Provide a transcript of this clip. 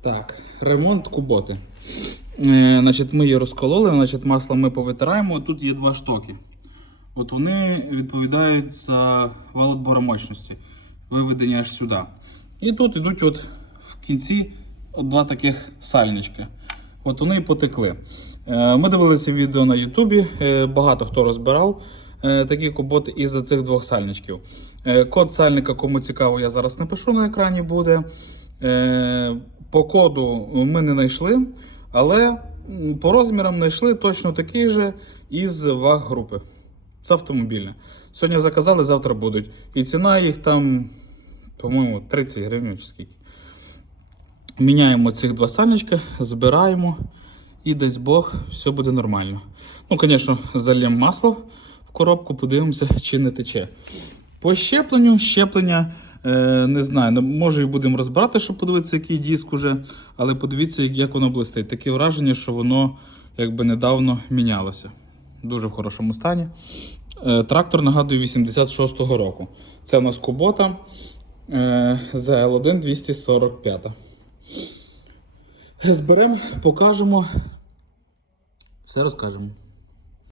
Так, ремонт куботи. Е, значить, ми її розкололи, значить, масло ми повитираємо. Тут є два штоки. От вони відповідають за вал отбору мощності, виведені аж сюди. І тут йдуть от в кінці от два таких сальнички. От вони і потекли. Е, Ми дивилися відео на Ютубі, е, багато хто розбирав е, такі куботи із цих двох сальничків. Е, Код сальника, кому цікаво, я зараз напишу на екрані буде. Е, По коду ми не знайшли, але по розмірам знайшли точно такий же із ваг групи. Це автомобільне. Сьогодні заказали, завтра будуть. І ціна їх там, по-моєму, 30 гривень чи скільки. Міняємо цих два сальничка, збираємо і десь Бог, все буде нормально. Ну, звісно, зальємо масло в коробку, подивимося, чи не тече. По щепленню, щеплення, не знаю, ну, може і будемо розбирати, щоб подивитися, який диск уже, але подивіться, як, воно блистить. Таке враження, що воно якби недавно мінялося. Дуже в хорошому стані. Е, трактор, нагадую, 86-го року. Це у нас Кубота е, ZL1 245. Зберемо, покажемо. Все розкажемо.